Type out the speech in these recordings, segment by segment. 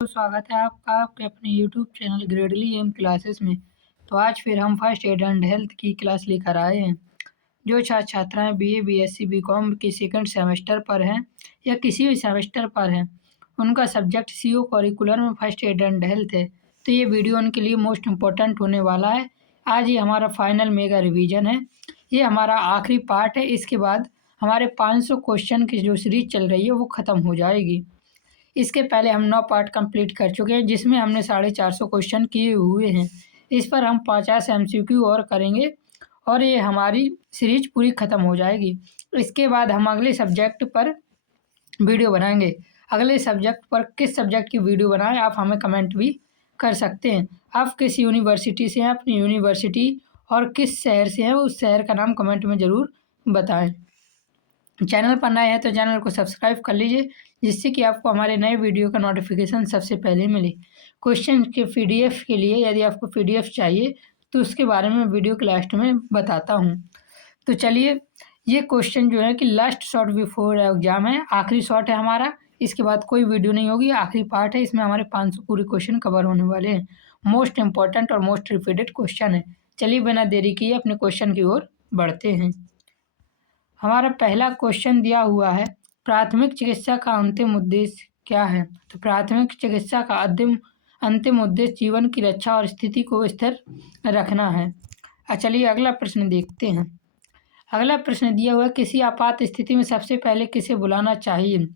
तो स्वागत है आपका आपके अपने यूट्यूब चैनल ग्रेडली एम क्लासेस में। तो आज फिर हम फर्स्ट एड एंड हेल्थ की क्लास लेकर आए हैं। जो छात्र छात्राएं बीए बीएससी बीकॉम के सेकंड सेमेस्टर पर हैं या किसी भी सेमेस्टर पर हैं, उनका सब्जेक्ट सीओ करिकुलर में फर्स्ट एड एंड हेल्थ है, तो ये वीडियो उनके लिए मोस्ट इम्पोर्टेंट होने वाला है। आज ये हमारा फाइनल मेगा रिवीजन है। ये हमारा आखिरी पार्ट है। इसके बाद हमारे 500 क्वेश्चन की जो सीरीज चल रही है वो ख़त्म हो जाएगी। इसके पहले हम 9 पार्ट कंप्लीट कर चुके हैं, जिसमें हमने 450 क्वेश्चन किए हुए हैं। इस पर हम 50 एमसीक्यू और करेंगे और ये हमारी सीरीज पूरी ख़त्म हो जाएगी। इसके बाद हम अगले सब्जेक्ट पर वीडियो बनाएंगे। अगले सब्जेक्ट पर किस सब्जेक्ट की वीडियो बनाएं, आप हमें कमेंट भी कर सकते हैं। आप किस यूनिवर्सिटी से हैं, अपनी यूनिवर्सिटी और किस शहर से हैं, उस शहर का नाम कमेंट में ज़रूर बताएं। चैनल पर नए हैं तो चैनल को सब्सक्राइब कर लीजिए, जिससे कि आपको हमारे नए वीडियो का नोटिफिकेशन सबसे पहले मिले। क्वेश्चन के पीडीएफ के लिए यदि आपको पीडीएफ चाहिए तो उसके बारे में वीडियो के लास्ट में बताता हूँ। तो चलिए, ये क्वेश्चन जो है कि लास्ट शॉट बिफोर एग्जाम है, आखिरी शॉट है हमारा। इसके बाद कोई वीडियो नहीं होगी, आखिरी पार्ट है। इसमें हमारे 500 पूरे क्वेश्चन कवर होने वाले हैं। मोस्ट इंपॉर्टेंट और मोस्ट रिपीटेड क्वेश्चन है। चलिए बिना देरी किए अपने क्वेश्चन की ओर बढ़ते हैं। हमारा पहला क्वेश्चन दिया हुआ है, प्राथमिक चिकित्सा का अंतिम उद्देश्य क्या है? तो प्राथमिक चिकित्सा का अंतिम उद्देश्य जीवन की रक्षा और स्थिति को स्थिर रखना है। चलिए अगला प्रश्न देखते हैं। अगला प्रश्न दिया हुआ है, किसी आपात स्थिति में सबसे पहले किसे बुलाना चाहिए?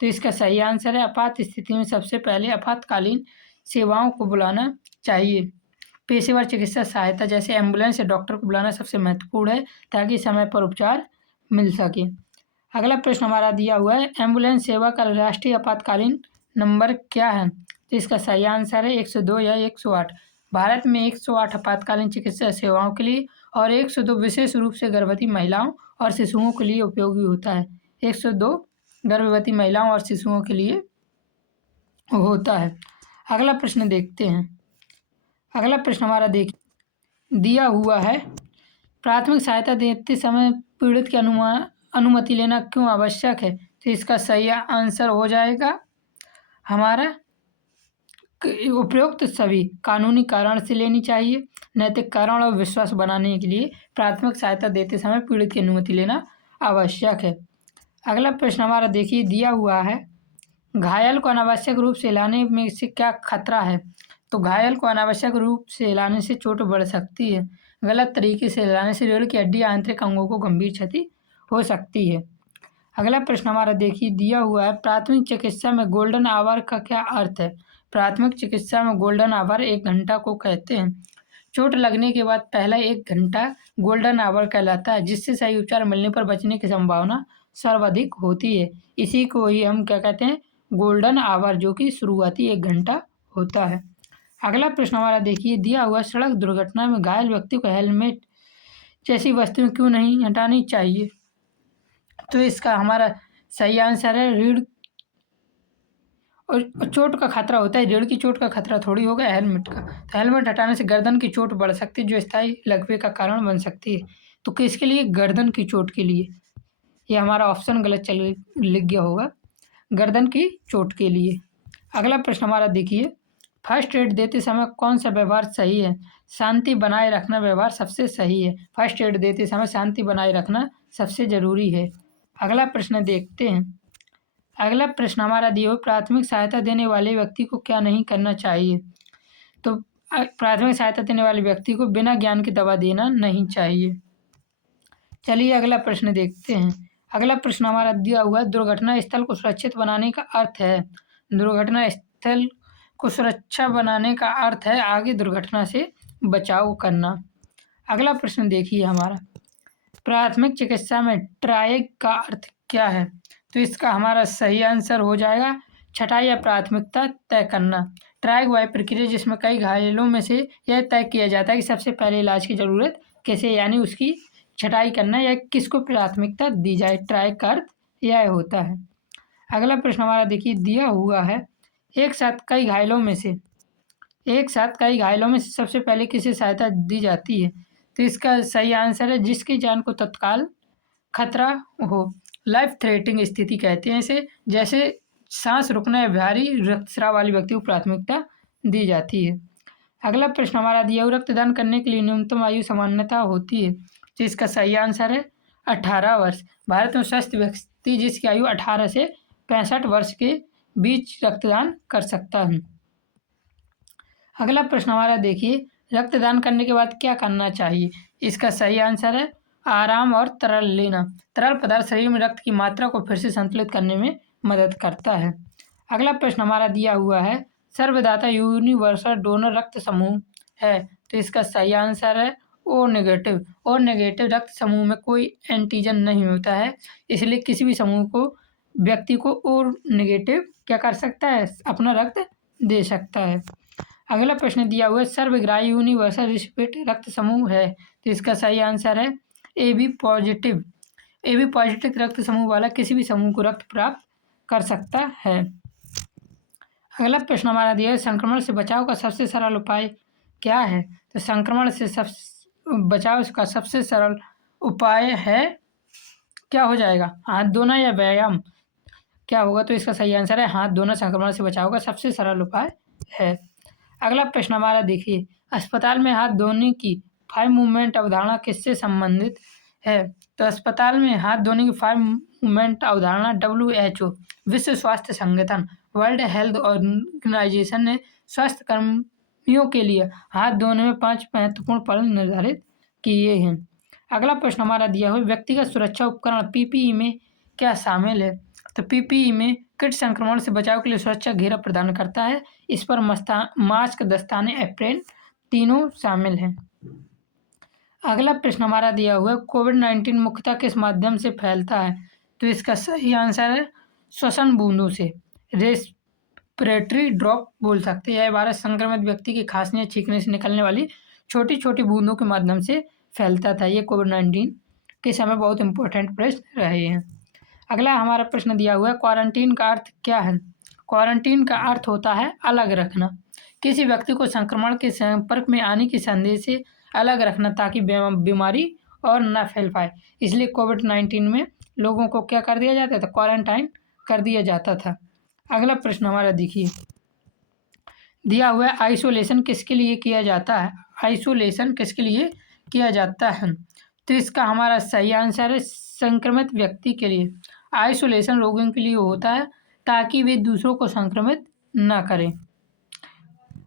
तो इसका सही आंसर है, आपात स्थिति में सबसे पहले आपातकालीन सेवाओं को बुलाना चाहिए। पेशेवर चिकित्सा सहायता जैसे एम्बुलेंस या डॉक्टर को बुलाना सबसे महत्वपूर्ण है, ताकि समय पर उपचार मिल सके। अगला प्रश्न हमारा दिया हुआ है, एम्बुलेंस सेवा का राष्ट्रीय आपातकालीन नंबर क्या है? तो इसका सही आंसर है 102 या 108। भारत में 108 आपातकालीन चिकित्सा सेवाओं के लिए और 102 विशेष रूप से गर्भवती महिलाओं और शिशुओं के लिए उपयोगी होता है। 102 गर्भवती महिलाओं और शिशुओं के लिए होता है। अगला प्रश्न देखते हैं। अगला प्रश्न हमारा दिया हुआ है, प्राथमिक सहायता देते समय पीड़ित की अनुमति लेना क्यों आवश्यक है? तो इसका सही आंसर हो जाएगा हमारा उपरोक्त सभी कानूनी कारण से लेनी चाहिए। नैतिक कारण और विश्वास बनाने के लिए प्राथमिक सहायता देते समय पीड़ित की अनुमति लेना आवश्यक है। अगला प्रश्न हमारा देखिए, दिया हुआ है, घायल को अनावश्यक रूप से हिलाने में से क्या खतरा है? तो घायल को अनावश्यक रूप से हिलाने से चोट बढ़ सकती है। गलत तरीके से हिलाने से रीढ़ की हड्डी आंतरिक अंगों को गंभीर क्षति हो सकती है। अगला प्रश्न हमारा देखिए, दिया हुआ है, प्राथमिक चिकित्सा में गोल्डन आवर का क्या अर्थ है? प्राथमिक चिकित्सा में गोल्डन आवर 1 घंटा को कहते हैं। चोट लगने के बाद पहला 1 घंटा गोल्डन आवर कहलाता है, जिससे सही उपचार मिलने पर बचने की संभावना सर्वाधिक होती है। इसी को ही हम क्या कहते हैं? गोल्डन आवर, जो कि शुरुआती 1 घंटा होता है। अगला प्रश्न हमारा देखिए, दिया हुआ सड़क दुर्घटना में घायल व्यक्ति को हेलमेट जैसी वस्तुएं क्यों नहीं हटानी चाहिए? तो इसका हमारा सही आंसर है, रीढ़ और चोट का खतरा होता है। रीढ़ की चोट का खतरा थोड़ी होगा हेलमेट का। तो हेलमेट हटाने से गर्दन की चोट बढ़ सकती है, जो स्थायी लकवे का कारण बन सकती है। तो किसके लिए? गर्दन की चोट के लिए। ये हमारा ऑप्शन गलत लिख गया होगा, गर्दन की चोट के लिए। अगला प्रश्न हमारा देखिए, फर्स्ट एड देते समय कौन सा व्यवहार सही है? शांति बनाए रखना व्यवहार सबसे सही है। फर्स्ट एड देते समय शांति बनाए रखना सबसे ज़रूरी है। अगला प्रश्न देखते हैं। अगला प्रश्न हमारा दिया, प्राथमिक सहायता देने वाले व्यक्ति को क्या नहीं करना चाहिए? तो प्राथमिक सहायता देने वाले व्यक्ति को बिना ज्ञान की दवा देना नहीं चाहिए। चलिए अगला प्रश्न देखते हैं। अगला प्रश्न हमारा दिया हुआ, दुर्घटना स्थल को सुरक्षित बनाने का अर्थ है। दुर्घटना स्थल को सुरक्षा बनाने का अर्थ है आगे दुर्घटना से बचाव करना। अगला प्रश्न देखिए हमारा, प्राथमिक चिकित्सा में ट्रायग का अर्थ क्या है? तो इसका हमारा सही आंसर हो जाएगा छटाई या प्राथमिकता तय करना। ट्रायग वह प्रक्रिया जिसमें कई घायलों में से यह तय किया जाता है कि सबसे पहले इलाज की ज़रूरत कैसे, यानी उसकी छटाई करना या किसको प्राथमिकता दी जाए। ट्रायग का अर्थ यह होता है। अगला प्रश्न हमारा देखिए, दिया हुआ है, एक साथ कई घायलों में से सबसे पहले किसे सहायता दी जाती है? तो इसका सही आंसर है जिसकी जान को तत्काल खतरा हो। लाइफ थ्रेटनिंग स्थिति कहते हैं इसे, जैसे सांस रुकना या भारी रक्तस्राव वाले व्यक्ति को प्राथमिकता दी जाती है। अगला प्रश्न हमारा दिया हुआ, रक्तदान करने के लिए न्यूनतम आयु सामान्यता होती है, तो इसका सही आंसर है 18 वर्ष। भारत में स्वस्थ व्यक्ति जिसकी आयु 18 से 65 वर्ष के बीच रक्तदान कर सकता है। अगला प्रश्न हमारा देखिए, रक्तदान करने के बाद क्या करना चाहिए? इसका सही आंसर है आराम और तरल लेना। तरल पदार्थ शरीर में रक्त की मात्रा को फिर से संतुलित करने में मदद करता है। अगला प्रश्न हमारा दिया हुआ है, सर्वदाता यूनिवर्सल डोनर रक्त समूह है, तो इसका सही आंसर है ओ नेगेटिव। ओ नेगेटिव रक्त समूह में कोई एंटीजन नहीं होता है, इसलिए किसी भी समूह को व्यक्ति को ओ नेगेटिव क्या कर सकता है, अपना रक्त दे सकता है। अगला प्रश्न दिया हुआ है, सर्वग्राही यूनिवर्सल रिस्पिरेट रक्त समूह है, तो इसका सही आंसर है A B positive. A B positive रक्त समूह वाला किसी भी समूह को रक्त प्राप्त कर सकता है। अगला प्रश्न हमारा दिया है, संक्रमण से बचाव का सबसे सरल उपाय क्या है? तो संक्रमण से बचाव का सबसे सरल उपाय है, क्या हो जाएगा, हाथ धोना या व्यायाम? क्या होगा? तो इसका सही आंसर है हाथ धोना संक्रमण से बचाव का सबसे सरल उपाय है। अगला प्रश्न हमारा देखिए, अस्पताल में हाथ धोने की 5 मूवमेंट अवधारणा किससे संबंधित है? तो अस्पताल में हाथ धोने की 5 मूवमेंट अवधारणा WHO विश्व स्वास्थ्य संगठन वर्ल्ड हेल्थ ऑर्गेनाइजेशन ने स्वास्थ्य कर्मियों के लिए हाथ धोने में 5 महत्वपूर्ण पल निर्धारित किए हैं। अगला प्रश्न हमारा दिया हुआ, व्यक्तिगत सुरक्षा उपकरण PPE में क्या शामिल है? तो PPE में कीट संक्रमण से बचाव के लिए सुरक्षा घेरा प्रदान करता है। इस पर मास्क, दस्ताने, एप्रेन तीनों शामिल हैं। अगला प्रश्न हमारा दिया हुआ है, कोविड-19 मुख्यतः किस माध्यम से फैलता है? तो इसका सही आंसर है श्वसन बूंदों से, रेस्पिरेटरी ड्रॉप बोल सकते हैं। यह वायरस संक्रमित व्यक्ति की खांसने या छींकने से निकलने वाली छोटी छोटी बूंदों के माध्यम से फैलता था। ये कोविड-19 के समय बहुत इंपॉर्टेंट प्रश्न रहे हैं। अगला हमारा प्रश्न दिया हुआ है, क्वारंटीन का अर्थ क्या है? क्वारंटीन का अर्थ होता है अलग रखना, किसी व्यक्ति को संक्रमण के संपर्क में आने की संदेह से अलग रखना ताकि बीमारी और न फैल पाए। इसलिए कोविड-19 में लोगों को क्या कर दिया जाता था, क्वारंटाइन कर दिया जाता था। अगला प्रश्न हमारा देखिए, दिया हुआ है, आइसोलेशन किसके लिए किया जाता है? आइसोलेशन किसके लिए किया जाता है? तो इसका हमारा सही आंसर है संक्रमित व्यक्ति के लिए। आइसोलेशन रोगियों के लिए होता है ताकि वे दूसरों को संक्रमित न करें।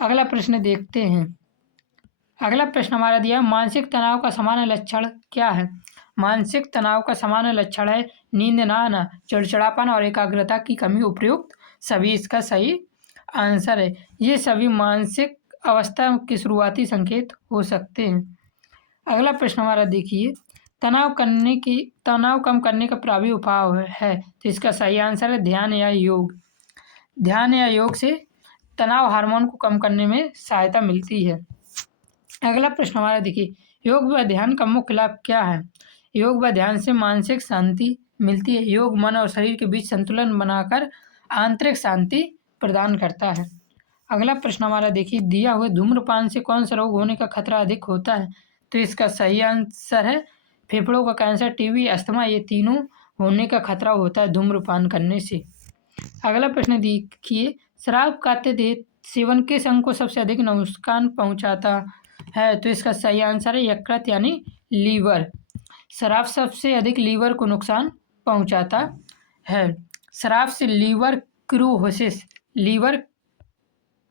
अगला प्रश्न देखते हैं। अगला प्रश्न हमारा दिया, मानसिक तनाव का सामान्य लक्षण क्या है? मानसिक तनाव का सामान्य लक्षण है नींद न आना, चिड़चिड़ापन और एकाग्रता की कमी, उपयुक्त सभी इसका सही आंसर है। ये सभी मानसिक अवस्था के शुरुआती संकेत हो सकते हैं। अगला प्रश्न हमारा देखिए, तनाव कम करने का प्रभावी उपाय है, तो इसका सही आंसर है ध्यान या योग। ध्यान या योग से तनाव हार्मोन को कम करने में सहायता मिलती है। अगला प्रश्न हमारा देखिए, योग व ध्यान का मुख्य लाभ क्या है? योग व ध्यान से मानसिक शांति मिलती है। योग मन और शरीर के बीच संतुलन बनाकर आंतरिक शांति प्रदान करता है। अगला प्रश्न हमारा देखिए, दिया हुआ धूम्रपान से कौन सा रोग होने का खतरा अधिक होता है? तो इसका सही आंसर है फेफड़ों का कैंसर, टीबी, अस्थमा, ये तीनों होने का खतरा होता है धूम्रपान करने से। अगला प्रश्न देखिए, शराब का अत्यधिक सेवन किस अंग को सबसे अधिक नुकसान पहुंचाता है? तो इसका सही आंसर है यकृत यानी लीवर। शराब सबसे अधिक लीवर को नुकसान पहुंचाता है। शराब से लीवर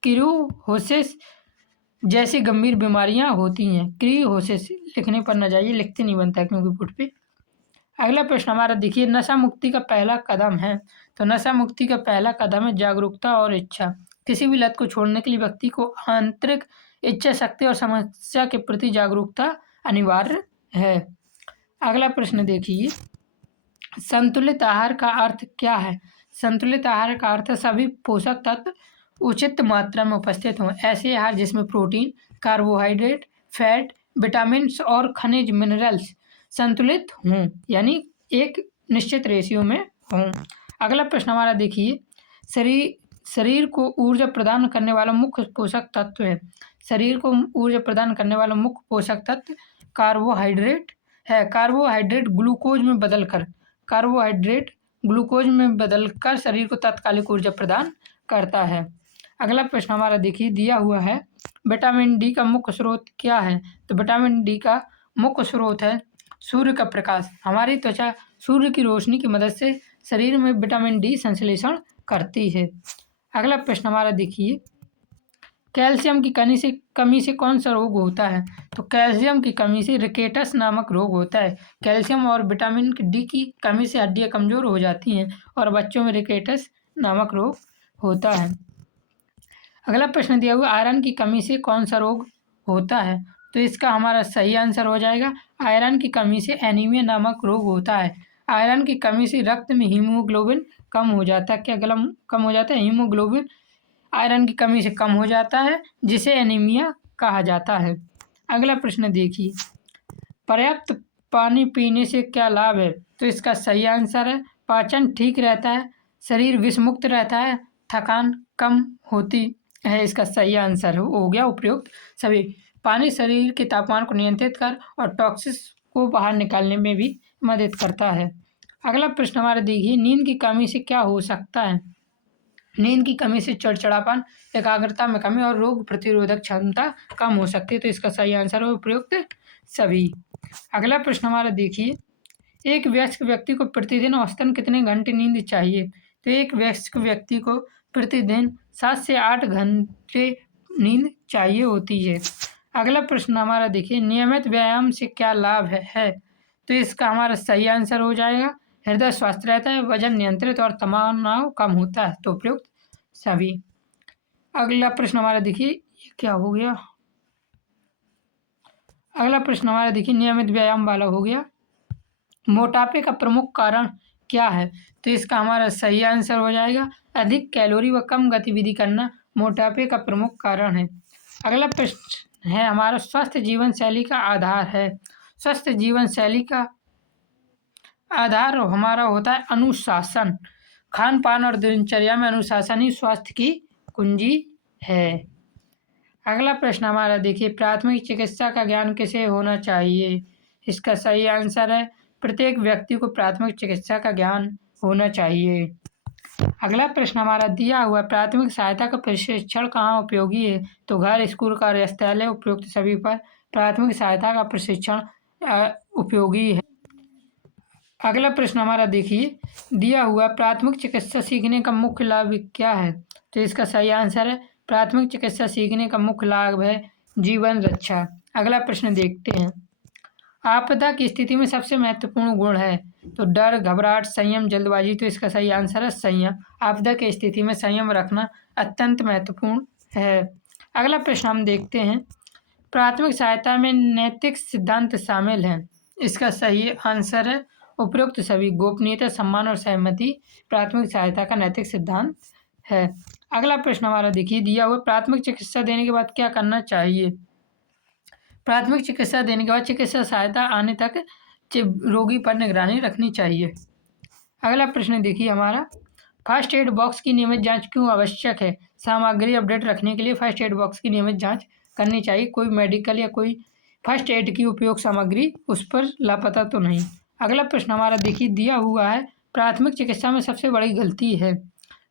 क्यूरोसिस जैसी गंभीर बीमारियां होती हैं। क्यूरोसिस लिखने पर न जाइए, लिखते नहीं बनता है क्योंकि बोर्ड पे। अगला प्रश्न हमारा देखिए, नशा मुक्ति का पहला कदम है? तो नशा मुक्ति का पहला कदम है जागरूकता और इच्छा। किसी भी लत को छोड़ने के लिए व्यक्ति को आंतरिक इच्छा शक्ति और समस्या के प्रति जागरूकता अनिवार्य है। अगला प्रश्न देखिए, संतुलित आहार का अर्थ क्या है? संतुलित आहार का अर्थ सभी पोषक तत्व उचित मात्रा में उपस्थित हों। ऐसे आहार जिसमें प्रोटीन, कार्बोहाइड्रेट, फैट, विटामिन और खनिज मिनरल्स संतुलित हों, यानी एक निश्चित रेशियो में हों। अगला प्रश्न हमारा देखिए, शरीर को ऊर्जा प्रदान करने वाला मुख्य पोषक तत्व है। शरीर को ऊर्जा प्रदान करने वाला मुख्य पोषक तत्व कार्बोहाइड्रेट है। कार्बोहाइड्रेट ग्लूकोज में बदलकर कार्बोहाइड्रेट ग्लूकोज में बदलकर शरीर को तात्कालिक ऊर्जा प्रदान करता है। अगला प्रश्न हमारा देखिए दिया हुआ है, विटामिन डी का मुख्य स्रोत क्या है? तो विटामिन डी का मुख्य स्रोत है सूर्य का प्रकाश। हमारी त्वचा सूर्य की रोशनी की मदद से शरीर में विटामिन डी संश्लेषण करती है। अगला प्रश्न हमारा देखिए, कैल्शियम की कमी से कौन सा रोग होता है? तो कैल्शियम की कमी से रिकेटस नामक रोग होता है। कैल्शियम और विटामिन डी की कमी से हड्डियां कमजोर हो जाती हैं और बच्चों में रिकेटस नामक रोग होता है। अगला प्रश्न दिया हुआ, आयरन की कमी से कौन सा रोग होता है? तो इसका हमारा सही आंसर हो जाएगा, आयरन की कमी से एनीमिया नामक रोग होता है। आयरन की कमी से रक्त में हीमोग्लोबिन कम हो जाता है। क्या कम हो जाता है? हीमोग्लोबिन आयरन की कमी से कम हो जाता है, जिसे एनीमिया कहा जाता है। अगला प्रश्न देखिए, पर्याप्त पानी पीने से क्या लाभ है? तो इसका सही आंसर है, पाचन ठीक रहता है, शरीर विषमुक्त रहता है, थकान कम होती है। इसका सही आंसर हो गया उपयुक्त सभी। पानी शरीर के तापमान को नियंत्रित कर और टॉक्सिस को बाहर निकालने में भी मदद करता है। अगला प्रश्न हमारा देखिए, नींद की कमी से क्या हो सकता है? नींद की कमी से चिड़चिड़ापन, एकाग्रता में कमी और रोग प्रतिरोधक क्षमता कम हो सकती है। तो इसका सही आंसर है उपयुक्त सभी। अगला प्रश्न हमारा देखिए, एक वयस्क व्यक्ति को प्रतिदिन औसतन कितने घंटे नींद चाहिए? तो एक वयस्क व्यक्ति को प्रतिदिन 7 से 8 घंटे नींद चाहिए होती है। अगला प्रश्न हमारा देखिए, नियमित व्यायाम से क्या लाभ है? तो इसका हमारा सही आंसर हो जाएगा, हृदय स्वस्थ रहता है, वजन नियंत्रित और तनाव कम होता है। तो उपयुक्त सभी। अगला प्रश्न हमारा देखिए, ये क्या हो गया? अगला प्रश्न हमारा देखिए, नियमित व्यायाम वाला हो गया, मोटापे का प्रमुख कारण क्या है? तो इसका हमारा सही आंसर हो जाएगा, अधिक कैलोरी व कम गतिविधि करना मोटापे का प्रमुख कारण है। अगला प्रश्न है हमारा, स्वस्थ जीवन शैली का आधार है। स्वस्थ जीवन शैली का आधार हमारा होता है अनुशासन। खान पान और दिनचर्या में अनुशासन ही स्वास्थ्य की कुंजी है। अगला प्रश्न हमारा देखिए, प्राथमिक चिकित्सा का ज्ञान किसे होना चाहिए? इसका सही आंसर है, प्रत्येक व्यक्ति को प्राथमिक चिकित्सा का ज्ञान होना चाहिए। अगला प्रश्न हमारा दिया हुआ, प्राथमिक सहायता का प्रशिक्षण कहाँ उपयोगी है? तो घर, स्कूल, कार्यस्थल उपयुक्त सभी पर प्राथमिक सहायता का प्रशिक्षण उपयोगी है। अगला प्रश्न हमारा देखिए, दिया हुआ प्राथमिक चिकित्सा सीखने का मुख्य लाभ क्या है? तो इसका सही आंसर है, प्राथमिक चिकित्सा सीखने का मुख्य लाभ है जीवन रक्षा। अगला प्रश्न देखते हैं, आपदा की स्थिति में सबसे महत्वपूर्ण गुण है? तो डर, घबराहट, संयम, जल्दबाजी। तो इसका सही आंसर है संयम। आपदा की स्थिति में संयम रखना अत्यंत महत्वपूर्ण है। अगला प्रश्न हम देखते हैं, प्राथमिक सहायता में नैतिक सिद्धांत शामिल हैं? इसका सही आंसर है उपरोक्त सभी। गोपनीयता, सम्मान और सहमति प्राथमिक सहायता का नैतिक सिद्धांत है। अगला प्रश्न हमारा देखिए, दिया हुआ प्राथमिक चिकित्सा देने के बाद क्या करना चाहिए? प्राथमिक चिकित्सा देने के बाद चिकित्सा सहायता आने तक रोगी पर निगरानी रखनी चाहिए। अगला प्रश्न देखिए हमारा, फर्स्ट एड बॉक्स की नियमित जांच क्यों आवश्यक है? सामग्री अपडेट रखने के लिए फर्स्ट एड बॉक्स की नियमित जांच करनी चाहिए। कोई मेडिकल या कोई फर्स्ट एड की उपयोग सामग्री उस पर लापता तो नहीं। अगला प्रश्न हमारा देखिए, दिया हुआ है प्राथमिक चिकित्सा में सबसे बड़ी गलती है?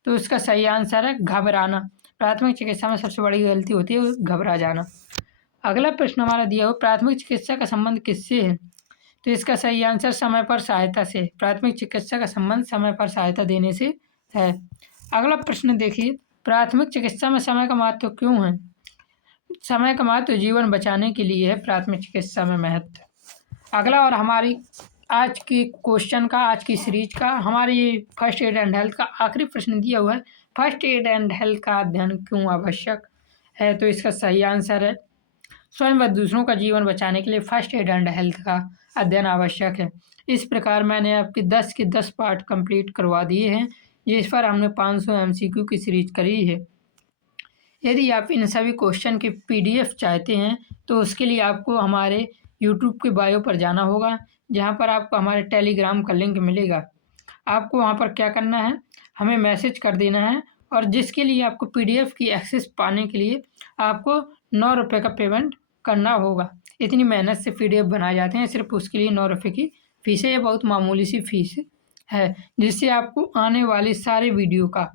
तो इसका सही आंसर है घबराना। प्राथमिक चिकित्सा में सबसे बड़ी गलती होती है घबरा जाना। अगला प्रश्न हमारा दिया हुआ, प्राथमिक चिकित्सा का संबंध किससे है? तो इसका सही आंसर समय पर सहायता से। प्राथमिक चिकित्सा का संबंध समय पर सहायता देने से है। अगला प्रश्न देखिए, प्राथमिक चिकित्सा में समय का महत्व क्यों है? समय का महत्व जीवन बचाने के लिए है प्राथमिक चिकित्सा में महत्व। अगला और हमारी आज की क्वेश्चन का, आज की सीरीज का, हमारी फर्स्ट एड एंड हेल्थ का आखिरी प्रश्न दिया हुआ है, फर्स्ट एड एंड हेल्थ का अध्ययन क्यों आवश्यक है? तो इसका सही आंसर है, स्वयं व दूसरों का जीवन बचाने के लिए फर्स्ट एड एंड हेल्थ का अध्ययन आवश्यक है। इस प्रकार मैंने आपके 10 के 10 पार्ट कंप्लीट करवा दिए हैं, जिस पर हमने 500 MCQ की सीरीज करी है। यदि आप इन सभी क्वेश्चन की PDF चाहते हैं तो उसके लिए आपको हमारे YouTube के बायो पर जाना होगा, जहां पर आपको हमारे टेलीग्राम का लिंक मिलेगा। आपको वहां पर क्या करना है, हमें मैसेज कर देना है, और जिसके लिए आपको PDF की एक्सेस पाने के लिए आपको 9 रुपये का पेमेंट करना होगा। इतनी मेहनत से PDF बनाए जाते हैं, सिर्फ उसके लिए 9 रुपये की फ़ीस है। ये बहुत मामूली सी फीस है, जिससे आपको आने वाले सारे वीडियो का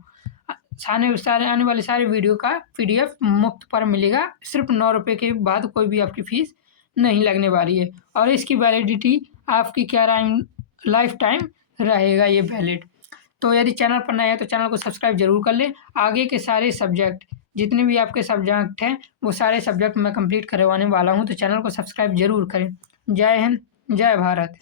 आने वाले सारे वीडियो का पीडीएफ मुफ़्त पर मिलेगा। सिर्फ़ ₹9 के बाद कोई भी आपकी फ़ीस नहीं लगने वाली है और इसकी वैलिडिटी आपकी क्या लाइफ़ टाइम रहेगा ये वैलिड। तो यदि चैनल पर नए हैं तो चैनल को सब्सक्राइब ज़रूर कर लें। आगे के सारे सब्जेक्ट जितने भी आपके सब्जेक्ट हैं, वो सारे सब्जेक्ट मैं कंप्लीट करवाने वाला हूँ, तो चैनल को सब्सक्राइब ज़रूर करें। जय हिंद, जय भारत।